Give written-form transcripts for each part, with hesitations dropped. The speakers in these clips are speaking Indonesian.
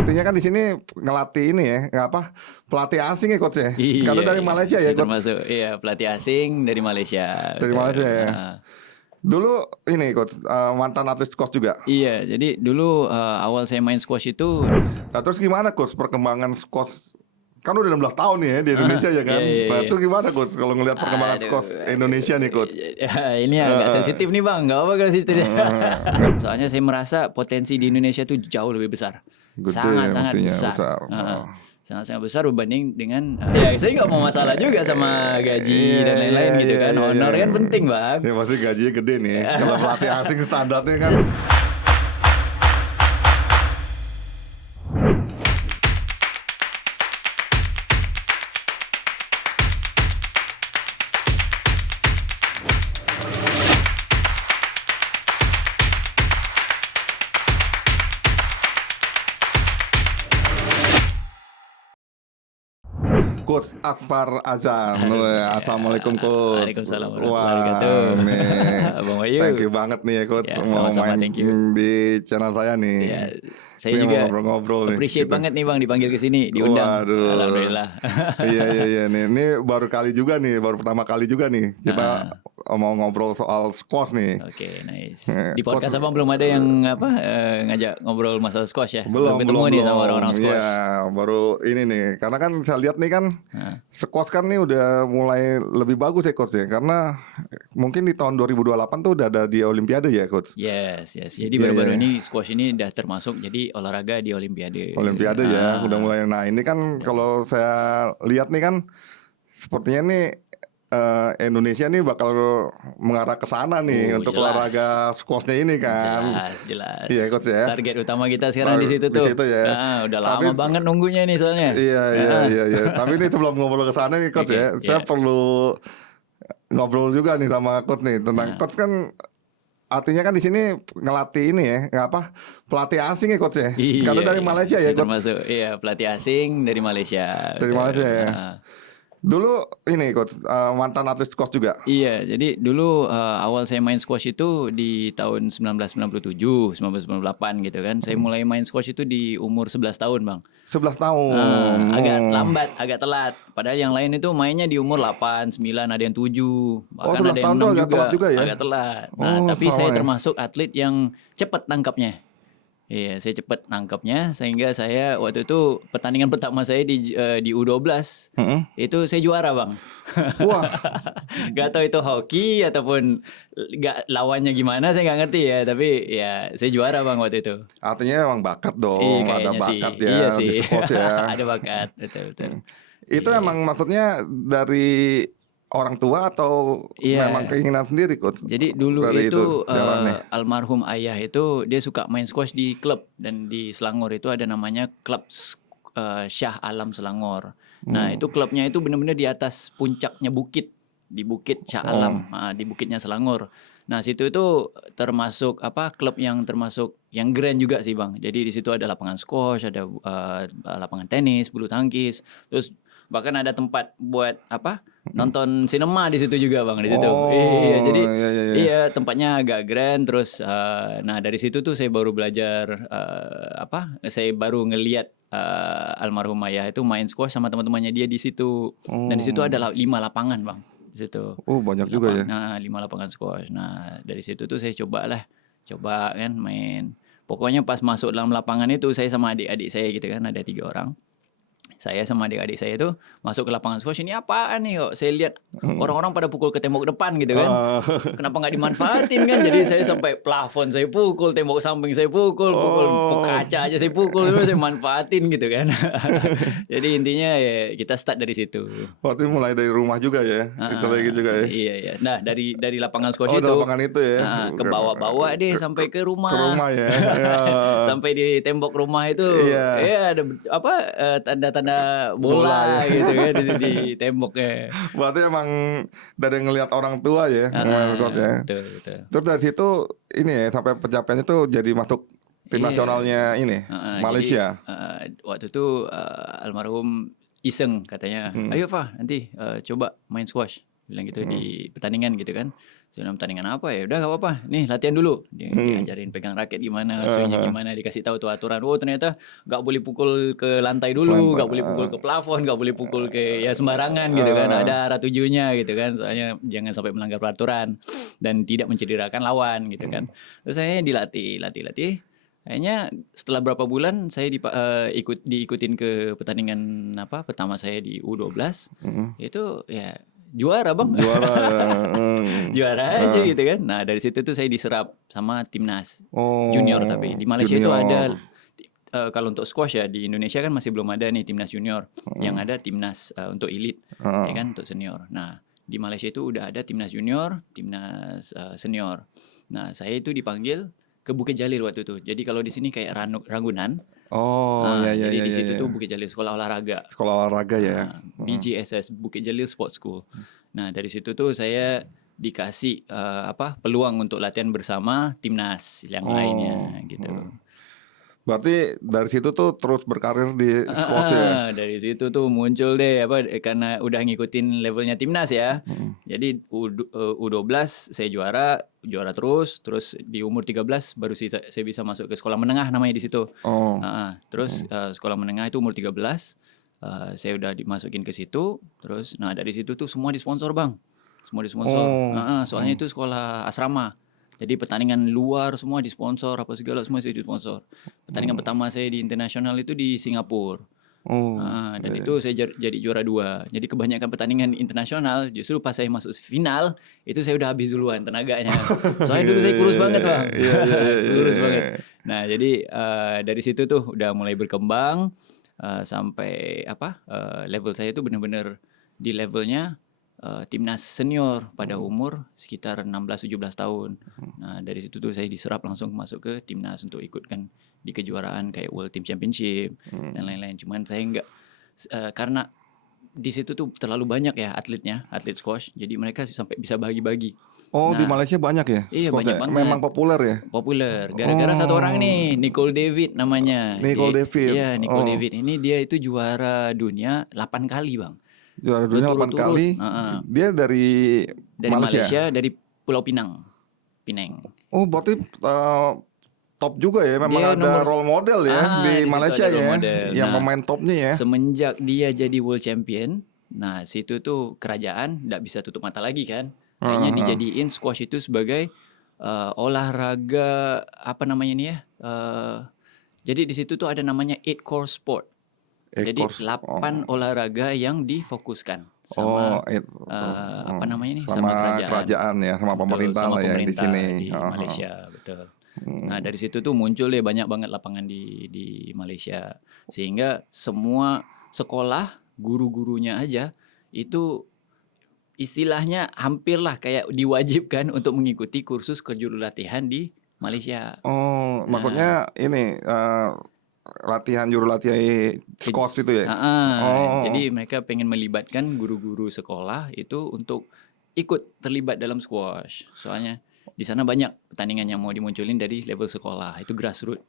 artinya kan di sini ngelatih ini ya, nggak apa, pelatih asing ya coach ya? Karena dari Malaysia ya Saya coach? termasuk pelatih asing dari Malaysia. Dari betul. Malaysia ya? Nah, Dulu ini coach, mantan atlet squash juga. iya, jadi dulu awal saya main squash itu Nah terus gimana coach perkembangan squash? Kan udah 16 tahun nih ya di Indonesia ya kan? Nah iya. itu gimana coach kalau ngelihat perkembangan squash Indonesia nih coach? Ini agak sensitif nih bang, nggak apa kalau sensitif. Soalnya saya merasa potensi di Indonesia itu jauh lebih besar, Gede sangat-sangat mestinya, besar. besar. Sangat-sangat besar berbanding dengan ya saya nggak mau masalah juga sama gaji dan lain-lain gitu kan. Honor kan penting bang. Ya pasti gajinya gede nih. Kalau pelatih asing standarnya kan. Coach Asfar Azan. Assalamualaikum coach. Waalaikumsalam warahmatullahi wabarakatuh. Nih. Bang Wahyu. Thank you banget nih ya coach Ya, mau sama-sama, main thank you. di channel saya nih. Ya, saya Ini juga mau ngobrol-ngobrol nih. appreciate Gitu. banget nih bang dipanggil ke sini, diundang. Waduh. Alhamdulillah. Iya nih. Ini baru kali juga nih, baru pertama kali juga nih kita mau ngobrol soal squash nih. Oke, nice. Di podcast abang belum ada yang ngajak ngobrol masalah squash ya? Belum ketemu nih sama orang-orang squash. Iya, baru ini nih. Karena kan saya lihat nih kan squash kan nih udah mulai lebih bagus ya coach ya. Karena mungkin di tahun 2028 tuh udah ada di Olimpiade ya coach. Yes. Jadi baru-baru ini squash ini udah termasuk jadi olahraga di Olimpiade. Olimpiade ya, udah mulai. Nah ini kan kalau saya lihat nih kan sepertinya nih Indonesia nih bakal mengarah ke sana nih untuk jelas. olahraga squashnya ini kan. Jelas. Iya coach ya. Target utama kita sekarang di situ tuh. Di situ ya. Udah lama banget nunggunya nih soalnya. Iya. Tapi ini sebelum ngobrol ke sana nih coach ya, saya perlu ngobrol juga nih sama coach nih tentang coach kan. Artinya kan di sini ngelatih ini ya, nggak apa, pelatih asing ya coach ya? Karena dari Malaysia ya coach? Termasuk pelatih asing dari Malaysia. Dari Malaysia ya? Dulu ini coach, mantan atlet squash juga? Iya, jadi dulu awal saya main squash itu di tahun 1997, 1998 gitu kan. Saya mulai main squash itu di umur 11 tahun bang. 11 tahun. Agak lambat, agak telat. Padahal yang lain itu mainnya di umur 8, 9, ada yang 7. Bahkan ada yang 6 juga. Agak telat. Nah, tapi saya termasuk atlet yang cepat nangkapnya. Iya, saya cepat nangkapnya sehingga saya waktu itu pertandingan pertama saya di U12 itu saya juara bang. Wah, gak tahu itu hoki ataupun lawannya gimana saya nggak ngerti ya, tapi ya saya juara bang waktu itu. Artinya emang bakat dong, ada bakat sih. ya Iya di squash ya. Ada bakat, betul. Itu emang maksudnya dari orang tua atau memang keinginan sendiri coach? Jadi dulu itu almarhum ayah itu dia suka main squash di klub, dan di Selangor itu ada namanya klub Shah Alam Selangor. Nah itu klubnya itu benar-benar di atas puncaknya bukit, di Bukit Shah Alam, di bukitnya Selangor. Nah situ itu termasuk klub yang termasuk yang grand juga sih bang. Jadi di situ ada lapangan squash, ada lapangan tenis, bulu tangkis, terus bahkan ada tempat buat nonton sinema di situ juga bang, di situ. Iya, jadi iya tempatnya agak grand. Terus nah dari situ tuh saya baru belajar saya baru ngelihat almarhum ayah itu main squash sama teman-temannya dia di situ. Dan di situ ada 5 lapangan bang di situ. Banyak juga ya. Nah 5 lapangan squash. Nah dari situ tuh saya coba kan main. Pokoknya pas masuk dalam lapangan itu saya sama adik-adik saya gitu kan, ada 3 orang. Saya sama adik-adik saya itu masuk ke lapangan squash, ini apaan nih kok? Saya lihat orang-orang pada pukul ke tembok depan gitu kan. Kenapa nggak dimanfaatin kan? Jadi saya sampai plafon saya pukul, tembok samping saya pukul kaca aja saya pukul, saya manfaatin gitu kan. Jadi intinya ya kita start dari situ. Waktu mulai dari rumah juga ya, gitu juga ya. Iya. Nah dari lapangan squash itu. Lapangan itu ya. Ke bawah-bawah deh sampai ke rumah. Ke rumah ya. Sampai di tembok rumah itu. Iya ada tanda-tanda bola ya. Gitu kan di temboknya. Berarti emang dari ngelihat orang tua ya, ya. Betul. Terus dari situ ini ya sampai pencapaian itu jadi masuk tim nasionalnya ini Malaysia. Jadi, waktu itu almarhum iseng katanya, ayo Fah nanti coba main squash bilang gitu di pertandingan gitu kan. Saya bilang pertandingan apa ya? Udah gak apa-apa. Nih latihan dulu. Diajarin pegang raket gimana, swingnya gimana, dikasih tahu tuh aturan. Oh ternyata nggak boleh pukul ke lantai dulu, nggak boleh pukul ke plafon, nggak boleh pukul ke ya sembarangan gitu kan. Ada arah tujunya gitu kan. Soalnya jangan sampai melanggar peraturan dan tidak mencederakan lawan gitu kan. Terus saya dilatih. Kayaknya setelah berapa bulan saya diikutin ke pertandingan pertama saya di U12. Itu ya juara bang. Juara. Juara aja gitu kan. Nah dari situ tuh saya diserap sama timnas junior, tapi di Malaysia itu ada kalau untuk squash ya di Indonesia kan masih belum ada nih timnas junior. Yang ada timnas untuk elit ya kan, untuk senior. Nah di Malaysia itu udah ada timnas junior, timnas senior. Nah saya itu dipanggil ke Bukit Jalil waktu itu. Jadi kalau di sini kayak Ragunan. Jadi di situ tuh Bukit Jalil sekolah olahraga. Sekolah olahraga ya. BJSS, Bukit Jalil Sports School. Nah dari situ tuh saya dikasih peluang untuk latihan bersama timnas yang lainnya gitu. Berarti dari situ tuh terus berkarir di squash ya. Dari situ tuh muncul deh karena udah ngikutin levelnya timnas ya. Jadi U12 saya juara terus di umur 13 baru saya bisa masuk ke sekolah menengah namanya di situ. Terus sekolah menengah itu umur 13 saya udah dimasukin ke situ. Terus dari situ tuh semua disponsor bang. Semua disponsor. Soalnya itu sekolah asrama. Jadi pertandingan luar semua disponsor, apa segala semua saya disponsor. Pertandingan pertama saya di internasional itu di Singapura. Dan itu saya jadi juara 2. Jadi kebanyakan pertandingan internasional justru pas saya masuk final itu saya udah habis duluan tenaganya. Soalnya dulu saya kurus banget bang. Kurus banget. Nah jadi dari situ tuh udah mulai berkembang sampai level saya itu benar-benar di levelnya timnas senior pada umur sekitar 16-17 tahun. Nah dari situ tuh saya diserap langsung masuk ke timnas untuk ikutkan di kejuaraan kayak World Team Championship dan lain-lain. Cuman saya enggak karena di situ tuh terlalu banyak ya atlet squash. Jadi mereka sampai bisa bagi-bagi. Di Malaysia banyak ya? Iya banyak banget. Memang populer ya? Populer. Gara-gara satu orang nih, Nicole David namanya. Nicole David. Iya Nicole David. Ini dia itu juara dunia 8 kali bang. Juara dunia 8 kali. Dia dari Malaysia, dari Pulau Pinang. Berarti top juga ya. Memang ada role model ya di Malaysia ya. Yang pemain topnya ya. Semenjak dia jadi world champion, nah situ tuh kerajaan nggak bisa tutup mata lagi kan. Kayaknya dijadiin squash itu sebagai olahraga jadi di situ tuh ada namanya 8 core sport. Jadi 8 olahraga yang difokuskan sama sama kerajaan ya, sama pemerintah lah ya di sini di Malaysia, betul. Nah dari situ tuh muncul deh banyak banget lapangan di Malaysia, sehingga semua sekolah guru-gurunya aja itu istilahnya hampirlah kayak diwajibkan untuk mengikuti kursus kejurulatihan di Malaysia. Maksudnya ini juru latihan squash itu ya? Jadi mereka pengen melibatkan guru-guru sekolah itu untuk ikut terlibat dalam squash. Soalnya di sana banyak pertandingan yang mau dimunculin dari level sekolah, itu grassroots.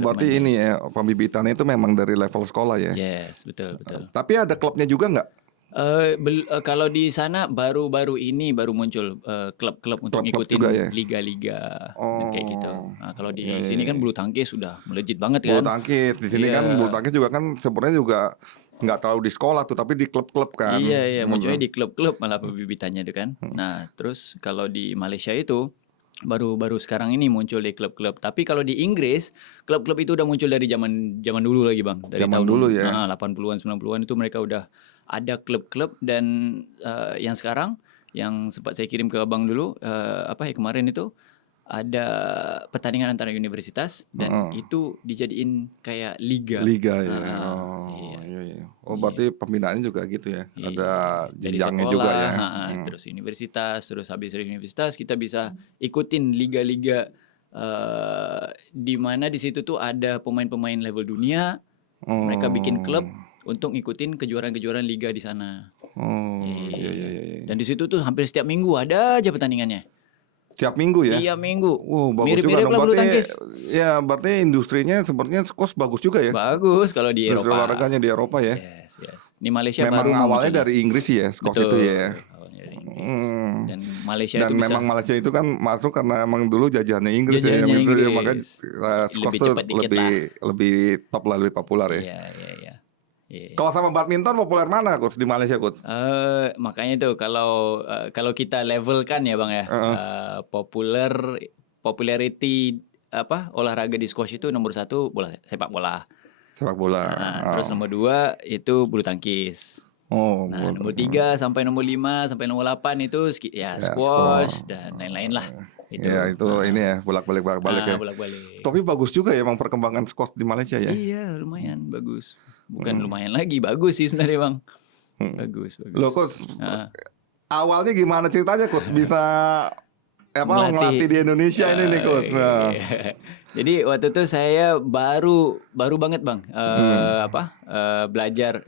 Berarti ini ya pembibitannya itu memang dari level sekolah ya? Yes, betul. Tapi ada klubnya juga nggak? Kalau di sana baru-baru ini baru muncul klub-klub untuk ngikutin ya? Liga-liga dan kayak gitu. Nah, kalau di sini kan bulu tangkis sudah melejit banget kan. Bulu tangkis di sini kan bulu tangkis juga kan sebenarnya juga nggak terlalu di sekolah tuh, tapi di klub-klub kan. Iya, munculnya di klub-klub malah pembibitannya itu kan. Nah, terus kalau di Malaysia itu baru sekarang ini muncul di klub-klub. Tapi kalau di Inggris, klub-klub itu udah muncul dari zaman dulu lagi bang. Dari zaman tahun dulu ya. 80-an 90-an itu mereka udah ada klub-klub. Dan yang sekarang yang sempat saya kirim ke abang dulu kemarin itu ada pertandingan antara universitas dan itu dijadiin kayak liga ya. Iya. Berarti pembinaannya juga gitu ya. Ada jenjangnya juga ya. Terus universitas, terus habis dari universitas kita bisa ikutin liga-liga di mana di situ tuh ada pemain-pemain level dunia. Mereka bikin klub untuk ngikutin kejuaraan-kejuaraan liga di sana. Iya. Dan di situ tuh hampir setiap minggu ada aja pertandingannya. Tiap minggu ya? Tiap minggu. Mirip-mirip lah bulu tangkis. Ya, berarti industrinya sepertinya squash bagus juga ya? Bagus kalau di Eropa. Industri olahraganya di Eropa ya? Yes. Di Malaysia memang baru awalnya dari Inggris ya, squash itu ya? Dan Malaysia Dan itu bisa memang Malaysia itu kan masuk karena emang dulu jajahannya Inggris jajahannya yang itu ya, Inggris. makanya squash Lebih tuh cepat dikit lebih top lah, lebih populer ya. Iya. Kalau sama badminton populer mana coach di Malaysia coach? Makanya itu kalau kita levelkan ya Bang ya, popularity olahraga di squash itu nomor 1 sepak bola. Sepak bola. Terus nomor 2 itu bulu tangkis. Nah, nomor 3 sampai nomor 5 sampai nomor 8 itu squash dan lain-lain lah. Itu ini ya bolak-balik ya. Bolak-balik. Tapi bagus juga ya emang perkembangan squash di Malaysia ya. Iya, lumayan bagus. Bukan lumayan lagi, bagus sih sebenarnya Bang. Bagus. Loh coach, awalnya gimana ceritanya coach bisa ngelatih di Indonesia ini nih coach? Jadi waktu itu saya baru banget Bang belajar.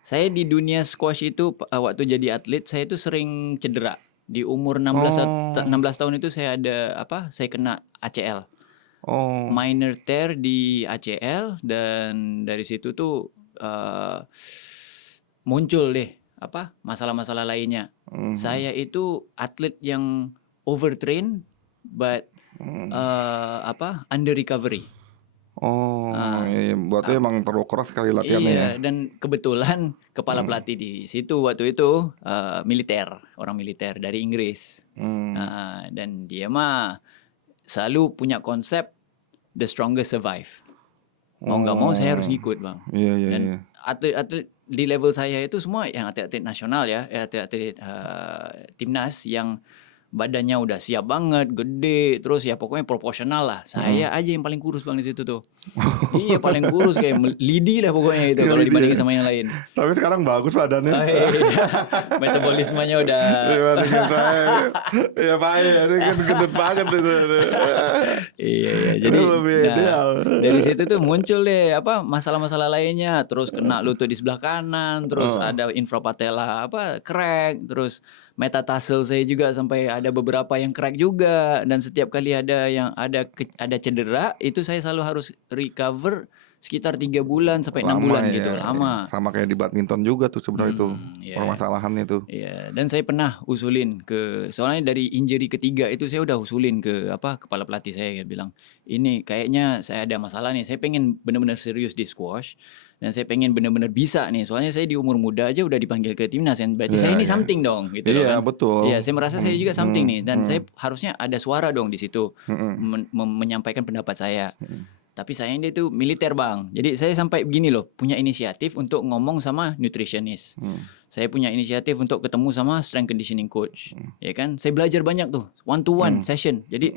Saya di dunia squash itu waktu jadi atlet saya itu sering cedera. Di umur 16 tahun itu saya kena ACL. Minor tear di ACL, dan dari situ tuh muncul deh masalah-masalah lainnya. Saya itu atlet yang overtrain but under recovery. Berarti emang terlalu keras sekali latihannya ya. Dan kebetulan kepala pelatih di situ waktu itu orang militer dari Inggris. Dan dia mah selalu punya konsep the strongest survive. Mau nggak mau saya harus ngikut Bang. Dan atlet-atlet di level saya itu semua yang atlet-atlet nasional ya, atlet-atlet timnas yang badannya udah siap banget, gede, terus ya pokoknya proporsional lah. Saya aja yang paling kurus Bang di situ tuh. Iya, paling kurus kayak lidi lah pokoknya itu kalau dibandingin sama yang lain. Tapi sekarang bagus badannya. Metabolismenya udah. Dibandingin saya. Ya Pak, ini kan gendut banget itu. Iya. Jadi dari situ tuh muncul deh masalah-masalah lainnya. Terus kena lutut di sebelah kanan, terus ada infrapatella crack, terus metatarsal saya juga sampai ada beberapa yang crack juga, dan setiap kali ada cedera itu saya selalu harus recover sekitar 3 bulan sampai 6 bulan gitu. Lama. Sama kayak di badminton juga tuh sebenarnya itu permasalahannya tuh. Iya, dan saya pernah usulin soalnya dari injury ketiga itu saya udah usulin ke kepala pelatih saya bilang, ini kayaknya saya ada masalah nih, saya pengen benar-benar serius di squash. Dan saya pengen benar-benar bisa nih, soalnya saya di umur muda aja udah dipanggil ke timnas kan, berarti saya ini something dong gitu kan. Iya, betul. Iya, saya merasa saya juga something nih, dan saya harusnya ada suara dong di situ menyampaikan pendapat saya. Tapi sayangnya dia itu militer Bang, jadi saya sampai begini loh, punya inisiatif untuk ngomong sama nutritionist. Saya punya inisiatif untuk ketemu sama strength conditioning coach, ya kan. Saya belajar banyak tuh, one to one session. Jadi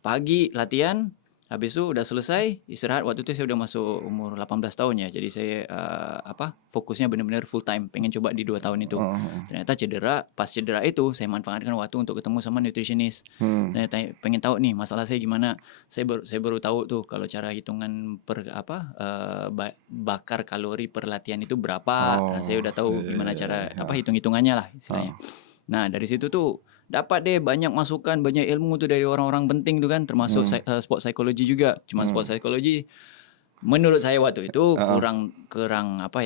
pagi latihan, habis itu udah selesai istirahat. Waktu itu saya udah masuk umur 18 tahun ya. Jadi saya fokusnya benar-benar full time. Pengen coba di 2 tahun itu. Ternyata cedera. Pas cedera itu saya manfaatkan waktu untuk ketemu sama nutritionist. Dan pengen tahu nih masalah saya gimana. Saya baru tahu tuh kalau cara hitungan bakar kalori per latihan itu berapa. Nah, saya udah tahu gimana cara hitung-hitungannya lah istilahnya. Nah, dari situ tuh dapat deh banyak masukan, banyak ilmu tuh dari orang-orang penting tuh kan, termasuk sport psychology juga. Cuma sport psychology menurut saya waktu itu kurang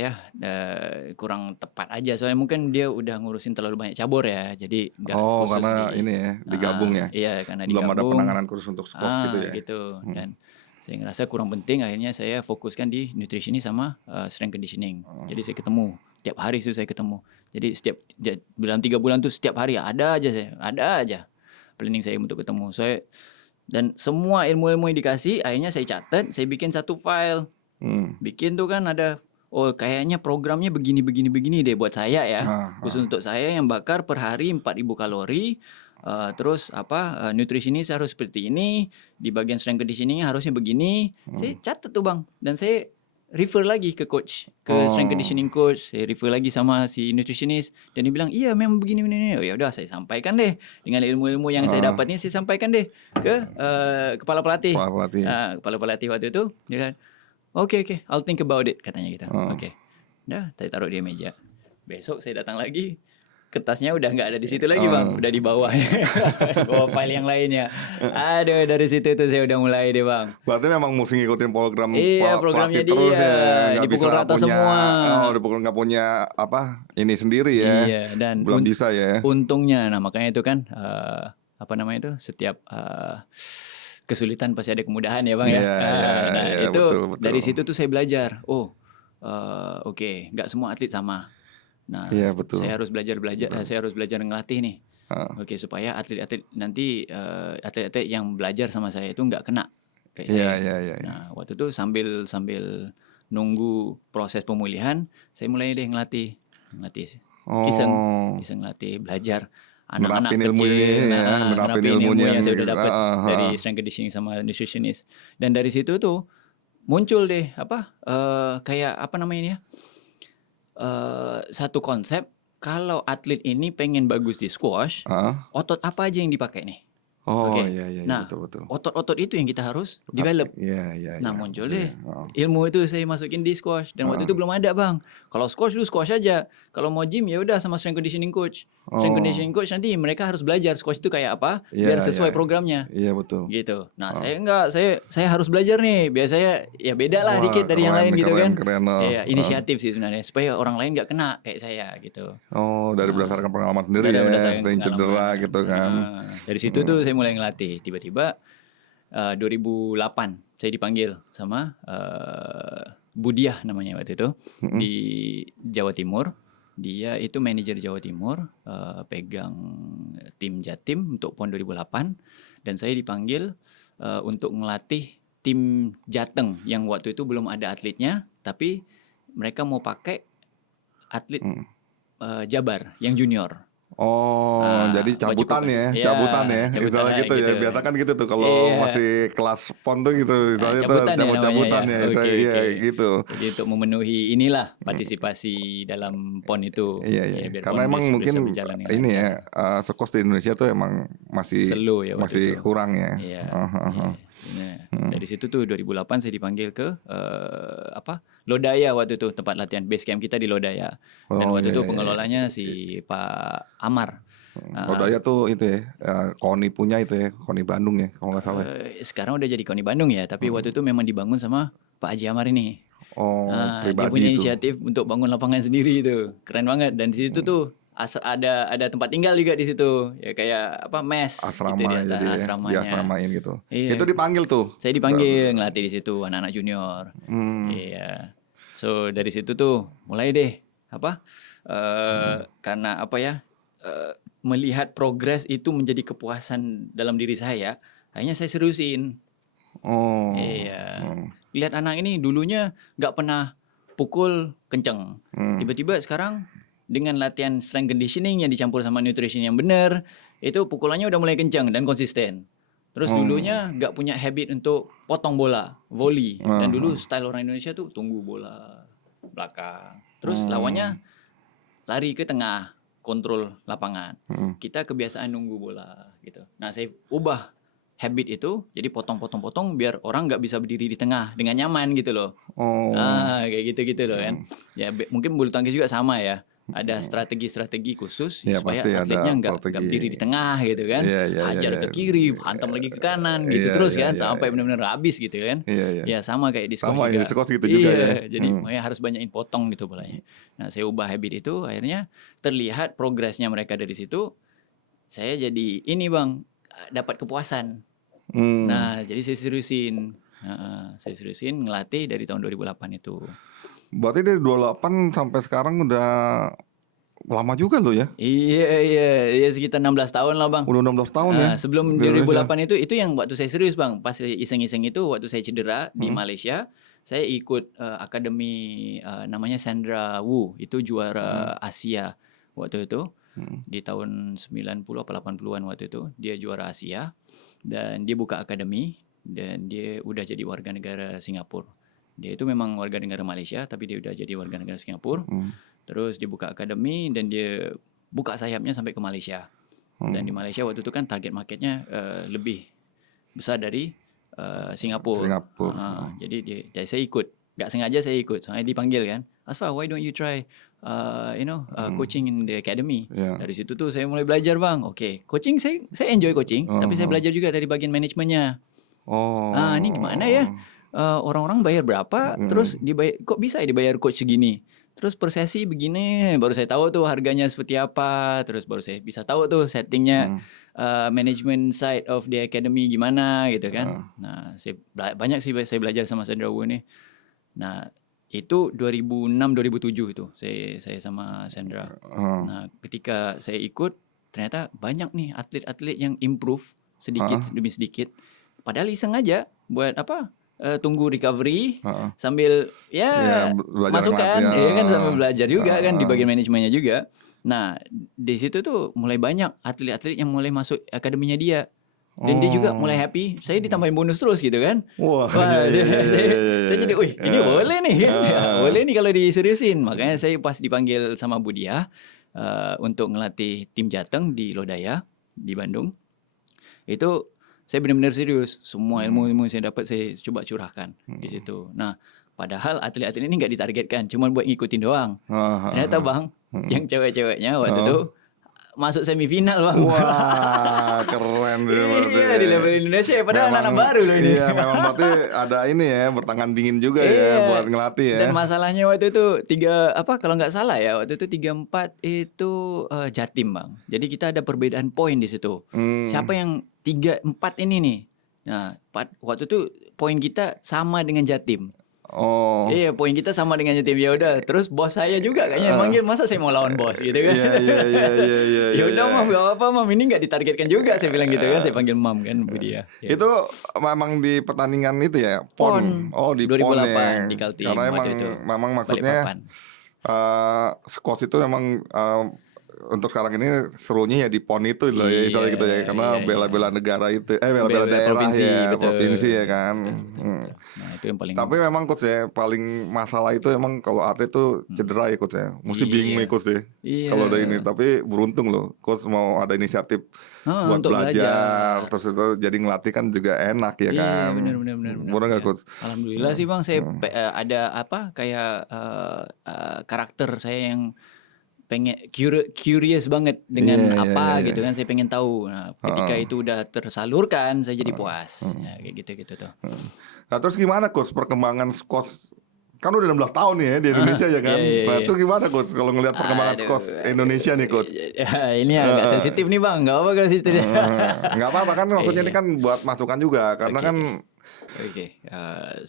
tepat aja, soalnya mungkin dia udah ngurusin terlalu banyak cabur ya. Jadi khusus karena ini ya digabung ya. Iya, karena belum digabung. ada penanganan khusus untuk squash gitu ya. Gitu. Dan saya ngerasa kurang penting, akhirnya saya fokuskan di nutritionist sama strength conditioning. Jadi saya ketemu tiap hari itu saya ketemu. Jadi dalam 3 bulan tuh setiap hari ada aja planning saya untuk ketemu. Dan semua ilmu-ilmu yang dikasih akhirnya saya catat, saya bikin satu file. Bikin tuh kan ada, kayaknya programnya begini deh buat saya ya. Khusus untuk saya yang bakar per hari 4.000 kalori. Terus nutritionist harus seperti ini, di bagian strength conditioning harusnya begini. Saya catat tuh Bang, dan saya refer lagi ke coach, ke strength conditioning coach, saya refer lagi sama si nutritionist, dan dia bilang iya memang begini. Ya udah, saya sampaikan deh dengan ilmu-ilmu yang saya dapat ini, saya sampaikan deh ke kepala pelatih. Kepala pelatih waktu itu dia bilang, oke, I'll think about it, katanya gitu. Oke. Dah, saya taruh di meja. Besok saya datang lagi, kertasnya udah nggak ada di situ lagi bang, udah di bawah, bawa file yang lainnya. Aduh, dari situ tuh saya udah mulai deh bang. Berarti memang mesti ngikutin program Iya, programnya pelatih terus dia, ya, nggak dipukul bisa rata punya, semua. dipukul nggak punya apa ini sendiri ya, Iya, dan belum bisa ya. untungnya, nah makanya itu kan apa namanya itu, setiap kesulitan pasti ada kemudahan ya bang ya. Iya, iya, Nah iya, itu betul, betul. dari situ tuh saya belajar. Oke, nggak semua atlet sama. Nah, Iya, betul. saya harus belajar saya harus belajar ngelatih nih. Oke, supaya atlet-atlet nanti atlet-atlet yang belajar sama saya itu nggak kena kayak Iya, saya. iya, iya. Nah, waktu itu sambil nunggu proses pemulihan, saya mulai deh ngelatih iseng ngelatih, belajar anak-anak Nerapin kecil, ilmunya ya, nerapin nerapin ilmunya yang saya yang udah dapat dari strength conditioning sama nutritionist. Dan dari situ tuh muncul deh kayak apa namanya ini ya, satu konsep, kalau atlet ini pengen bagus di squash, otot apa aja yang dipakai nih? Oh Oke. iya, iya, Nah, betul. otot-otot itu yang kita harus develop. Iya, iya, Nah, iya, muncul betul deh ya. ilmu itu saya masukin di squash, dan waktu itu belum ada bang. Kalau squash dulu squash aja. Kalau mau gym ya udah sama strength conditioning coach. Strength conditioning coach nanti mereka harus belajar squash itu kayak apa biar Iya, sesuai iya. programnya. Iya, betul. Gitu. Nah, saya enggak, saya harus belajar nih. Biasanya ya beda lah Wah, dikit dari yang keren, lain gitu keren, kan. keren, Iya, inisiatif sih sebenarnya supaya orang lain nggak kena kayak saya gitu. Oh, dari berdasarkan pengalaman sendiri Dari ya, berdasarkan sering cedera pengalaman. gitu kan. Dari situ tuh saya mulai ngelatih. Tiba-tiba 2008 saya dipanggil sama Budiah namanya waktu itu di Jawa Timur. Dia itu manajer Jawa Timur, pegang tim Jatim untuk PON 2008, dan saya dipanggil untuk ngelatih tim Jateng yang waktu itu belum ada atletnya, tapi mereka mau pakai atlet Jabar yang junior. Jadi cabutan ya, cabutan istilah gitu ya. Biasa kan gitu tuh kalau masih kelas PON tuh gitu, istilahnya tuh Cabutan ya cabut-cabutan namanya ya, ya. Oke. iya gitu. Jadi untuk memenuhi inilah partisipasi dalam PON itu. Iya, iya. Ya, biar Karena PON emang bisa mungkin berjalan dengan ini lancar. ya, skos di Indonesia tuh emang masih Slow ya waktu masih itu. kurang ya. Iya. Iya. Dari situ tuh 2008 saya dipanggil ke Lodaya waktu itu, tempat latihan base camp kita di Lodaya. Dan waktu itu pengelolanya si Pak Amar. Lodaya tuh itu ya, KONI punya itu ya, KONI Bandung ya kalau nggak salah. Sekarang udah jadi KONI Bandung ya, tapi waktu itu memang dibangun sama Pak Haji Amar ini. Dia Pribadi punya itu. inisiatif untuk bangun lapangan sendiri itu, keren banget. Dan di situ tuh ada tempat tinggal juga di situ, ya kayak mes Asrama gitu di atas jadi ya, asramanya. diasramain gitu. Iya. Itu dipanggil tuh. Saya dipanggil ngelatih di situ anak-anak junior. Iya. So dari situ tuh mulai deh karena melihat progres itu menjadi kepuasan dalam diri saya, akhirnya saya seriusin. Iya. Lihat anak ini dulunya nggak pernah pukul kenceng. Tiba-tiba sekarang dengan latihan strength conditioning yang dicampur sama nutrition yang benar, itu pukulannya udah mulai kenceng dan konsisten. Terus dulunya nggak punya habit untuk potong bola, volley. Dan dulu style orang Indonesia tuh tunggu bola belakang. Terus lawannya lari ke tengah, kontrol lapangan. Kita kebiasaan nunggu bola gitu. Nah, saya ubah habit itu jadi potong-potong-potong biar orang nggak bisa berdiri di tengah dengan nyaman gitu loh. Kayak gitu-gitu loh kan. Ya mungkin bulu tangkis juga sama ya. Ada strategi-strategi khusus Ya, supaya pasti atletnya ada nggak strategi. berdiri di tengah gitu kan. Hajar ke kiri, hantam lagi ke kanan gitu terus kan sampai benar-benar habis gitu kan. Ya sama kayak di squash Sama juga. di squash gitu juga ya. Jadi makanya harus banyakin potong gitu bolanya. Nah, saya ubah habit itu, akhirnya terlihat progresnya mereka dari situ. Saya jadi ini bang, dapat kepuasan. Nah, jadi saya seriusin. Saya seriusin ngelatih dari tahun 2008 itu. Berarti dari 28 sampai sekarang udah lama juga loh ya? Iya sekitar 16 tahun lah bang. Udah 16 tahun ya? Sebelum di 2008 itu yang waktu saya serius bang. Pas iseng-iseng itu waktu saya cedera di Malaysia, saya ikut akademi namanya Sandra Wu, itu juara Asia waktu itu. Di tahun 90 atau 80-an waktu itu dia juara Asia, dan dia buka akademi, dan dia udah jadi warga negara Singapura. Dia itu memang warga negara Malaysia tapi dia udah jadi warga negara Singapura. Terus dia buka akademi dan dia buka sayapnya sampai ke Malaysia. Dan di Malaysia waktu itu kan target marketnya lebih besar dari Singapura. Jadi saya ikut, nggak sengaja saya ikut. Soalnya dipanggil kan, Asfa, why don't you try coaching in the academy. Yeah. Dari situ tuh saya mulai belajar bang. Oke, coaching saya enjoy coaching, tapi saya belajar juga dari bagian manajemennya. Ini gimana ya? Orang-orang bayar berapa? Terus kok bisa ya dibayar coach segini? Terus per sesi begini, baru saya tahu tuh harganya seperti apa. Terus baru saya bisa tahu tuh settingnya management side of the academy gimana gitu kan. Nah, banyak sih saya belajar sama Sandra Wu nih. Nah, itu 2006-2007 itu saya sama Sandra. Nah, ketika saya ikut ternyata banyak nih atlet-atlet yang improve sedikit demi sedikit. Padahal iseng aja buat apa? Tunggu recovery sambil masukan kan sambil belajar juga kan di bagian manajemennya juga. Nah, di situ tuh mulai banyak atlet-atlet yang mulai masuk akademinya dia. Dan dia juga mulai happy. Saya ditambahin bonus terus gitu kan. Saya jadi, ini boleh nih kan. Boleh nih kalau diseriusin. Makanya saya pas dipanggil sama Budia untuk ngelatih tim Jateng di Lodaya di Bandung. Itu saya benar-benar serius. Semua ilmu-ilmu yang saya dapat saya coba curahkan di situ. Nah, padahal atlet-atlet ini nggak ditargetkan, cuma buat ngikutin doang. Ternyata bang, yang cewek-ceweknya waktu itu masuk semifinal bang. Wah, keren berarti. Iya, di level Indonesia. Padahal anak-anak baru loh ini. Iya, memang berarti ada ini ya, bertangan dingin juga ya buat ngelatih ya. Dan masalahnya waktu itu kalau nggak salah ya, waktu itu 3-4 itu Jatim bang. Jadi kita ada perbedaan poin di situ. Siapa yang 3-4 ini nih? Nah, waktu itu poin kita sama dengan Jatim. Iya, poin kita sama dengan Jatim. Ya udah, terus bos saya juga kayaknya manggil, masa saya mau lawan bos gitu kan. Iya. Ya udah mam, gak apa-apa mam, ini nggak ditargetkan juga, saya bilang gitu kan. Saya panggil mam kan Budia. Ya. Itu memang di pertandingan itu ya, PON. Di 2008 PON ya. di Kaltim. Karena memang maksudnya squash itu memang untuk sekarang ini serunya ya di PON itu loh ya, istilahnya gitu ya, karena bela-bela negara itu, bela-bela daerah provinsi, ya, provinsi ya kan. Betul. Nah, itu yang paling. Tapi memang coach ya, paling masalah itu emang kalau atlet tuh cedera ya coach ya, mesti bingung nih coach ya. Kalau ada ini, tapi beruntung loh, coach mau ada inisiatif buat belajar, terus itu jadi ngelatih kan juga enak ya kan. Iya, benar. Benar nggak coach? Alhamdulillah sih bang, saya ada kayak karakter saya yang pengen curious banget dengan gitu kan, saya pengen tahu. Nah, ketika itu udah tersalurkan, saya jadi puas. Ya, kayak gitu tuh. Nah, terus gimana coach perkembangan squash? Kan udah 16 tahun nih ya di Indonesia ya kan. Nah, itu gimana coach kalau ngelihat perkembangan squash Indonesia nih coach? Ya, ini agak sensitif nih bang, nggak apa kalau situ. Nggak apa-apa kan, maksudnya ini kan buat masukan juga karena kan.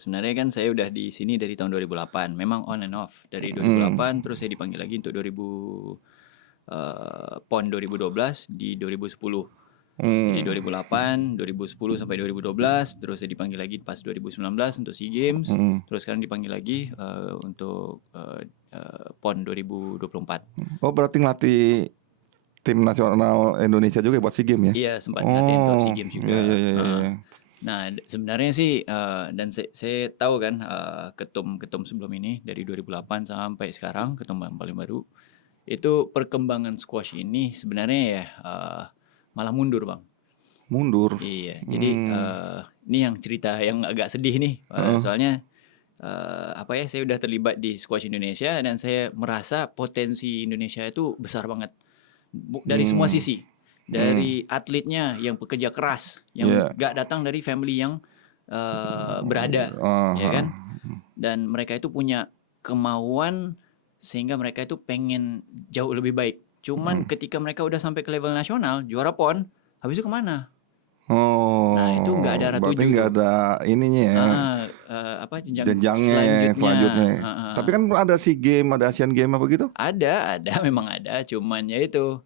Sebenarnya kan saya udah di sini dari tahun 2008. Memang on and off dari 2008, terus saya dipanggil lagi untuk PON 2012 di 2010. Jadi 2008, 2010 sampai 2012, terus saya dipanggil lagi pas 2019 untuk SEA Games, terus sekarang dipanggil lagi untuk PON 2024. Oh, berarti ngelatih tim nasional Indonesia juga buat SEA Games ya? Iya, sempat ngelatih untuk SEA Games juga. Iya. Nah, sebenarnya sih dan saya tahu kan ketum sebelum ini dari 2008 sampai sekarang, ketum yang paling baru itu perkembangan squash ini sebenarnya ya malah mundur bang. Mundur. Iya. Jadi ini yang cerita yang agak sedih nih. Soalnya saya udah terlibat di squash Indonesia dan saya merasa potensi Indonesia itu besar banget dari semua sisi. Dari atletnya yang pekerja keras, yang gak datang dari family yang berada, ya kan? Dan mereka itu punya kemauan sehingga mereka itu pengen jauh lebih baik. Cuman ketika mereka udah sampai ke level nasional, juara PON, habis itu kemana? Nah, itu nggak ada ratu. Berarti nggak ada ininya ya. Jenjangnya selanjutnya. Tapi kan ada SEA Games, ada Asian Games apa gitu? Ada, memang ada. Cuman ya itu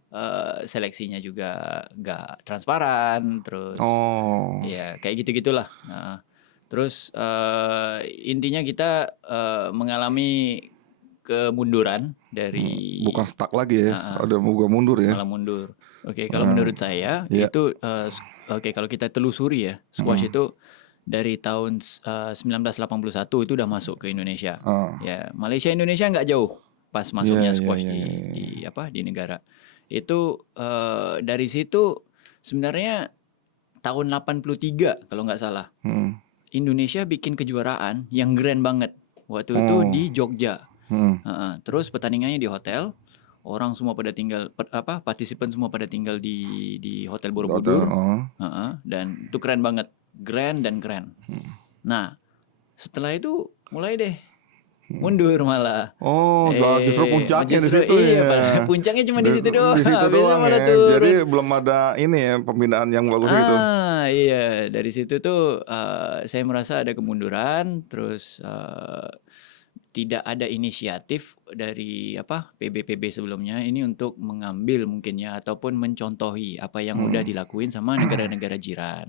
seleksinya juga nggak transparan. Terus, ya kayak gitu-gitulah. Terus intinya kita mengalami kemunduran dari. Bukan stuck lagi ya, ada mau mundur ya. Malah mundur. Oke, kalau menurut saya itu kalau kita telusuri ya, squash itu dari tahun 1981 itu udah masuk ke Indonesia. Ya, Malaysia Indonesia nggak jauh pas masuknya squash di negara. Itu dari situ sebenarnya tahun 83 kalau nggak salah. Indonesia bikin kejuaraan yang grand banget. Waktu itu di Jogja. Terus pertandingannya di hotel, orang semua pada tinggal partisipan semua pada tinggal di hotel Borobudur. Dan itu keren banget, grand dan keren. Nah, setelah itu mulai deh mundur malah. Justru puncaknya di justru situ iya, ya. puncaknya cuma di situ doang. Di situ Habis itu doang malah ya. turun. Jadi belum ada ini ya pembinaan yang bagus gitu. Iya, dari situ tuh saya merasa ada kemunduran, terus tidak ada inisiatif dari PB sebelumnya ini untuk mengambil mungkin ya ataupun mencontohi apa yang udah dilakuin sama negara-negara jiran.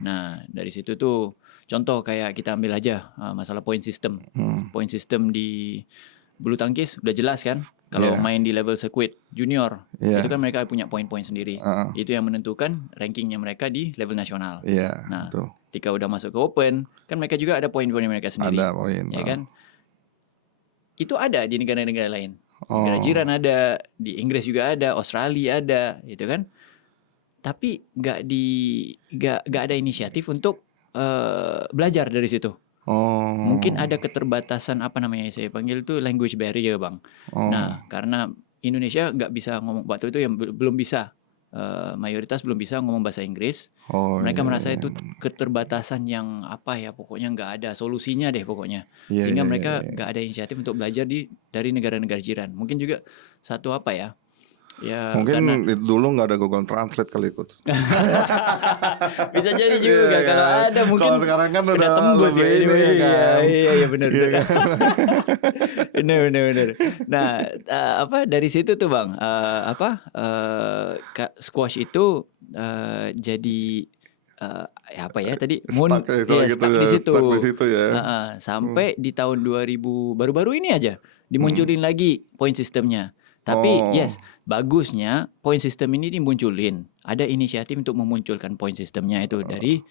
Nah, dari situ tuh contoh kayak kita ambil aja masalah point system. Point system di bulu tangkis udah jelas kan. Kalau main di level sirkuit junior, itu kan mereka punya poin-poin sendiri. Itu yang menentukan rankingnya mereka di level nasional. Nah, ketika udah masuk ke open, kan mereka juga ada poin-poin mereka sendiri. Ada poin. Ya kan? Itu ada di negara-negara lain. Negara jiran ada, di Inggris juga ada, Australia ada, gitu kan. Tapi nggak ada inisiatif untuk belajar dari situ. Mungkin ada keterbatasan saya panggil itu language barrier, Bang. Nah, karena Indonesia nggak bisa ngomong waktu itu yang belum bisa. Mayoritas belum bisa ngomong bahasa Inggris. Mereka merasa itu keterbatasan yang pokoknya nggak ada solusinya deh pokoknya. Sehingga mereka nggak ada inisiatif untuk belajar dari negara-negara jiran. Mungkin juga satu ya mungkin karena dulu nggak ada Google Translate kali ikut. Bisa jadi juga kalau ada mungkin. Kalau sekarang kan udah tembus ya lebih ini kan. Iya benar. Benar. Nah, dari situ tuh Bang, squash itu jadi tadi Stuck di situ. Stuck di situ ya. Sampai di tahun 2000 baru-baru ini aja dimunculin lagi point sistemnya. Tapi bagusnya point system ini dimunculin. Ada inisiatif untuk memunculkan point systemnya itu dari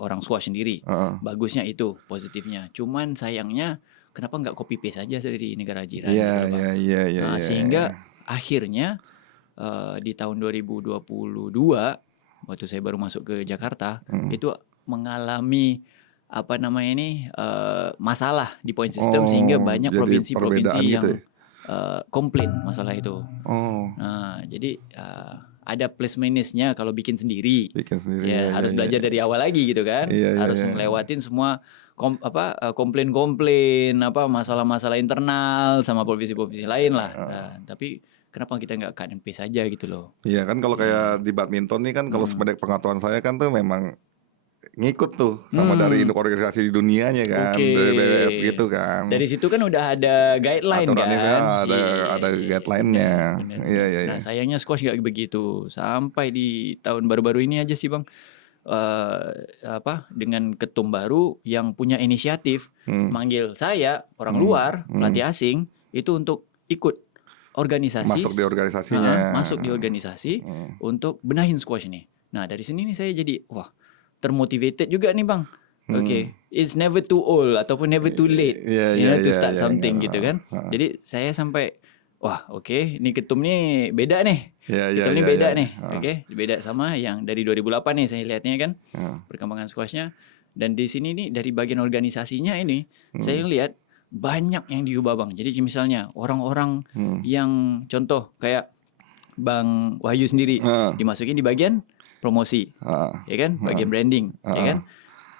orang squash sendiri. Bagusnya itu positifnya. Cuman sayangnya kenapa nggak copy paste aja dari negara jiran? Iya. Sehingga akhirnya di tahun 2022 waktu saya baru masuk ke Jakarta itu mengalami masalah di point system sehingga banyak provinsi-provinsi yang komplain masalah itu. Nah, jadi ada plus minusnya kalau bikin sendiri. Harus belajar dari awal lagi gitu kan. Harus ngelewatin semua komplain-komplain masalah-masalah internal sama provinsi-provinsi lain lah. Tapi kenapa kita nggak cut and paste aja gitu loh? Iya kan kalau kayak di badminton nih kan kalau sependek pengetahuan saya kan tuh memang ngikut tuh sama dari organisasi dunianya kan, dari BWF gitu kan. Dari situ kan udah ada guideline kan. Ada guideline-nya. Iya. Nah, sayangnya squash nggak begitu. Sampai di tahun baru-baru ini aja sih Bang. Dengan ketum baru yang punya inisiatif manggil saya orang luar, pelatih asing itu untuk ikut organisasi. Masuk di organisasi untuk benahin squash ini. Nah, dari sini nih saya jadi termotivated juga nih Bang. It's never too old ataupun never too late to start something gitu kan. Jadi saya sampai ini ketum nih beda nih. Ketum nih beda nih. Beda sama yang dari 2008 nih saya lihatnya kan. Perkembangan squashnya. Dan di sini nih dari bagian organisasinya ini saya lihat banyak yang diubah Bang. Jadi misalnya orang-orang yang contoh kayak Bang Wahyu sendiri dimasukin di bagian promosi, ya kan, bagian branding, ya kan.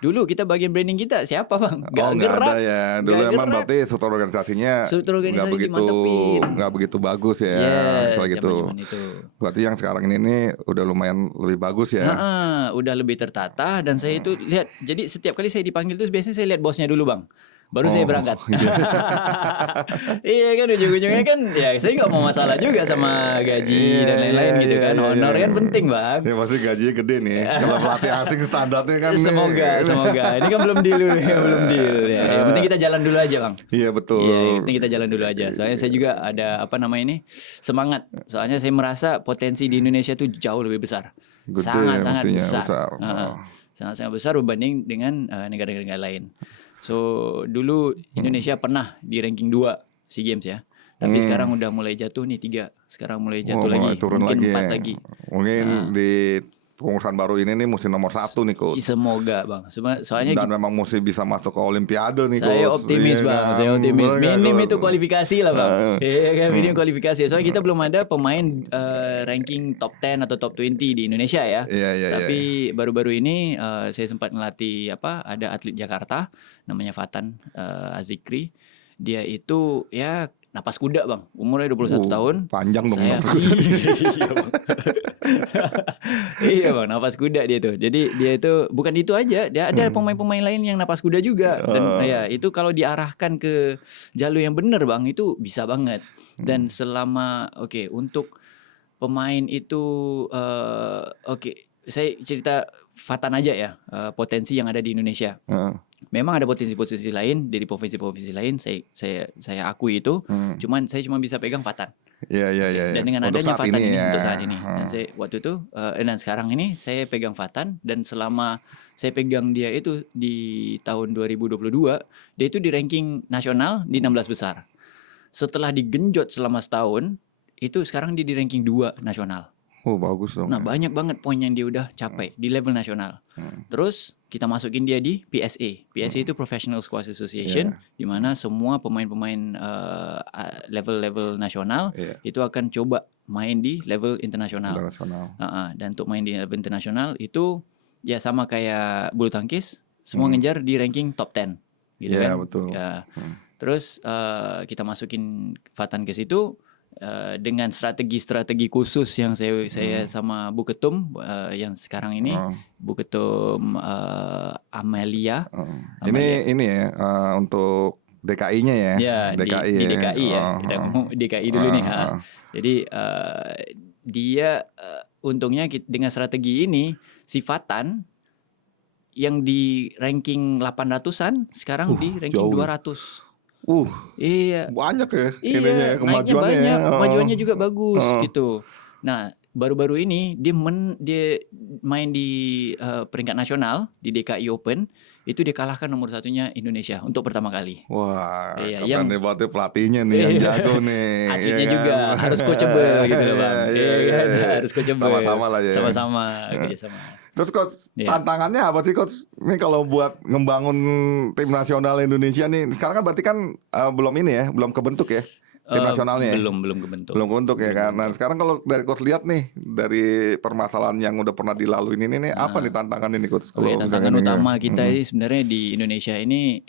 Dulu kita bagian branding kita siapa Bang? Nggak ada ya. Dulu emang berarti struktur organisasinya nggak begitu bagus ya. Gitu. Berarti yang sekarang ini udah lumayan lebih bagus ya. Udah lebih tertata dan saya itu lihat. Jadi setiap kali saya dipanggil tuh biasanya saya lihat bosnya dulu Bang. Baru saya berangkat. Iya kan ujung-ujungnya kan ya saya nggak mau masalah juga sama gaji dan lain-lain gitu kan. Honor kan penting Bang. Ya pasti gajinya gede nih. Kalau pelatih asing standarnya kan. Semoga. Ini kan belum deal ya. Yang penting kita jalan dulu aja Bang. Iya betul. Iya, yang penting kita jalan dulu aja. Soalnya saya juga ada semangat. Soalnya saya merasa potensi di Indonesia tuh jauh lebih besar. Sangat-sangat besar. Sangat-sangat besar berbanding dengan negara-negara lain. So dulu Indonesia pernah di ranking 2 SEA Games ya. Tapi sekarang udah mulai jatuh nih 3. Sekarang mulai jatuh lagi. Turun mungkin lagi 4 lagi. Mungkin di kepengurusan baru ini nih mesti nomor 1 nih coach. Semoga bang. Soalnya Dan memang mesti bisa masuk ke Olimpiade nih coach. saya optimis Iya bang, kan? saya optimis. Bener nggak, Minim coach? itu kualifikasi lah bang. Iya kan, minim kualifikasi. Soalnya kita belum ada pemain ranking top 10 atau top 20 di Indonesia ya. Iya. Tapi baru-baru ini saya sempat ngelatih ada atlet Jakarta namanya Fatan Azikri. Dia itu ya napas kuda bang, umurnya 21 tahun. Panjang dong Saya, napas kuda. iya bang. Iya bang, napas kuda dia tuh. Jadi dia itu bukan itu aja, dia ada pemain-pemain lain yang napas kuda juga. Dan ya itu kalau diarahkan ke jalur yang benar bang, itu bisa banget. Dan selama untuk pemain itu saya cerita Fatan aja ya, potensi yang ada di Indonesia. Memang ada potensi-potensi lain dari provinsi-provinsi lain, saya akui itu. Cuman saya cuma bisa pegang Fatan. Iya. Dan dengan Untuk adanya saat Fatan ini ya. untuk saat ini, dan saya waktu itu dan sekarang ini saya pegang Fatan, dan selama saya pegang dia itu di tahun 2022, dia itu di ranking nasional di 16 besar. Setelah digenjot selama setahun, itu sekarang dia di ranking 2 nasional. Oh bagus dong. Nah banyak banget poin yang dia udah capai di level nasional. Terus kita masukin dia di PSA. PSA itu Professional Squash Association, di mana semua pemain-pemain level-level nasional itu akan coba main di level internasional. Dan untuk main di level internasional itu ya sama kayak bulu tangkis, semua ngejar di ranking top 10 gitu kan. Betul. Ya. Terus kita masukin Fatan ke situ. Dengan strategi khusus yang saya sama Bu Ketum yang sekarang ini Bu Ketum Amelia. Amelia. Ini ya untuk DKI-nya ya. Ya, DKI di DKI ya. Kita ngomong DKI dulu nih. Jadi dia untungnya dengan strategi ini si Fatan yang di ranking 800-an sekarang di ranking 200. Iya. Banyak ya Iya, naiknya banyak, kemajuannya juga bagus gitu. Nah, baru-baru ini dia main di peringkat nasional di DKI Open, itu dia kalahkan nomor 1-nya Indonesia untuk pertama kali. Wah, yang hebatnya pelatihnya nih yang jago nih. Atletnya juga harus coachable gitu loh bang. Iya, harus coachable. Sama-sama lah ya. Sama-sama kerjasama. Terus coach, tantangannya apa sih coach? Ini kalau buat ngembangun tim nasional Indonesia nih, sekarang kan berarti kan belum kebentuk ya tim nasionalnya. Belum kebentuk. Belum kebentuk ya kan. Nah sekarang kalau dari coach lihat nih dari permasalahan yang udah pernah dilalui ini apa nih tantangan ini coach? Tantangan utama kita ini sebenarnya di Indonesia ini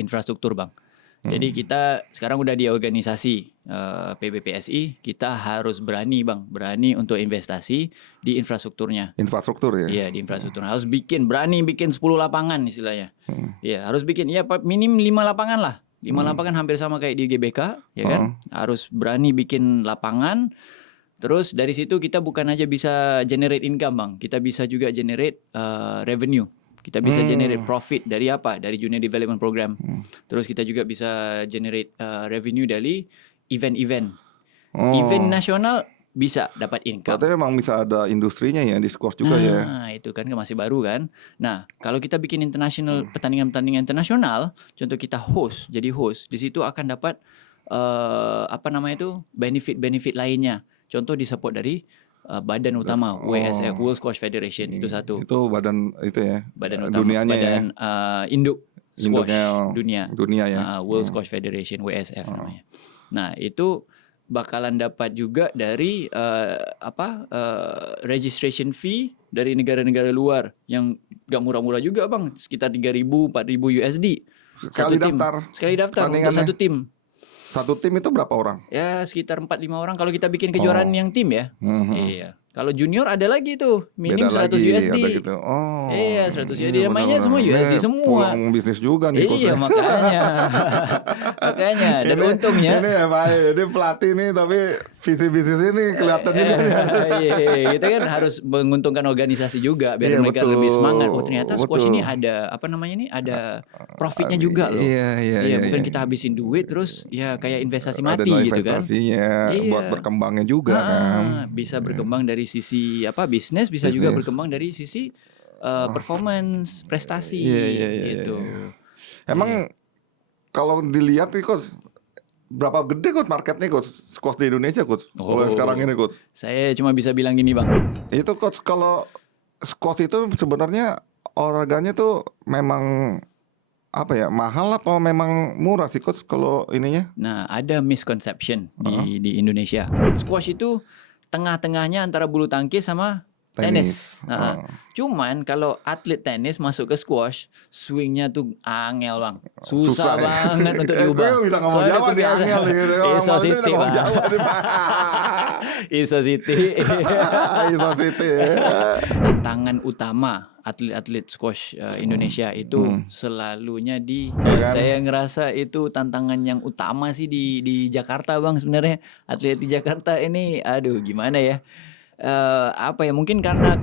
infrastruktur bang. Jadi kita sekarang udah di organisasi PBPSI, kita harus berani untuk investasi di infrastrukturnya. Infrastruktur ya? Iya, di infrastruktur. Harus berani bikin 10 lapangan istilahnya. Iya, harus bikin minim 5 lapangan lah. 5 lapangan hampir sama kayak di GBK, ya kan? Harus berani bikin lapangan. Terus dari situ kita bukan aja bisa generate income bang, kita bisa juga generate revenue. Kita bisa generate profit dari apa? Dari Junior Development Program. Terus kita juga bisa generate revenue dari event-event. Event nasional bisa dapat income. Berarti memang bisa ada industrinya ya di squash juga ya. Nah, itu kan masih baru kan. Nah, kalau kita bikin pertandingan-pertandingan internasional, contoh kita jadi host, di situ akan dapat benefit-benefit lainnya. Contoh disupport dari badan utama WSF, World Squash Federation, itu satu. Itu badan itu ya. Badan utama, dunianya badan induk squash dunia ya. World Squash Federation, WSF namanya. Nah, itu bakalan dapat juga dari registration fee dari negara-negara luar yang gak murah-murah juga bang, sekitar 3.000 4.000 USD. Sekali daftar untuk satu tim. Satu tim itu berapa orang? Ya sekitar 4-5 orang kalau kita bikin kejuaraan yang tim ya. Iya. Kalau junior ada lagi tuh, minim beda 100 lagi, USD. Ada gitu. Iya, 100 USD. Namanya semua USD semua. Pulang bisnis juga nih. Iya, makanya. Makanya. Dan untungnya. Ini ya Pak, ini pelatih nih tapi visi bisnis ini kelihatan juga. Iya, kita kan harus menguntungkan organisasi juga biar mereka lebih semangat. Oh ternyata squash ini ada ada profitnya juga loh. Iya, bukan kita habisin duit terus ya kayak investasi mati ada gitu kan. Investasinya buat berkembangnya juga kan. Bisa berkembang dari sisi bisnis, bisa juga berkembang dari sisi performance, prestasi gitu. Emang kalau dilihat nih coach, berapa gede coach marketnya coach squash di Indonesia coach? Kalau sekarang ini coach. Saya cuma bisa bilang gini bang. Itu coach kalau squash itu sebenarnya olahraganya tuh memang apa ya, mahal apa memang murah sih coach kalau ininya? Nah, ada misconception di Indonesia. Squash itu tengah-tengahnya antara bulu tangkis sama tenis. Nah, cuman kalau atlet tenis masuk ke squash, swingnya tuh angel bang, susah ya. banget untuk diubah. Itu bisa ngomong Soalnya Jawa nih, kebiasaan. angel nih. Orang Iso Maluku bisa City, ngomong Bang. Jawa nih, Pak. Iso City. Iso City. Tantangan utama atlet-atlet squash Indonesia itu selalunya kan? saya ngerasa itu tantangan yang utama sih di Jakarta bang sebenarnya. Atlet di Jakarta ini aduh gimana ya, apa ya, mungkin karena